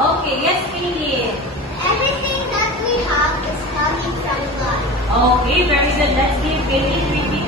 Okay, yes, Philip. Everything that we have is coming from God. Okay, very good. Let's give Philip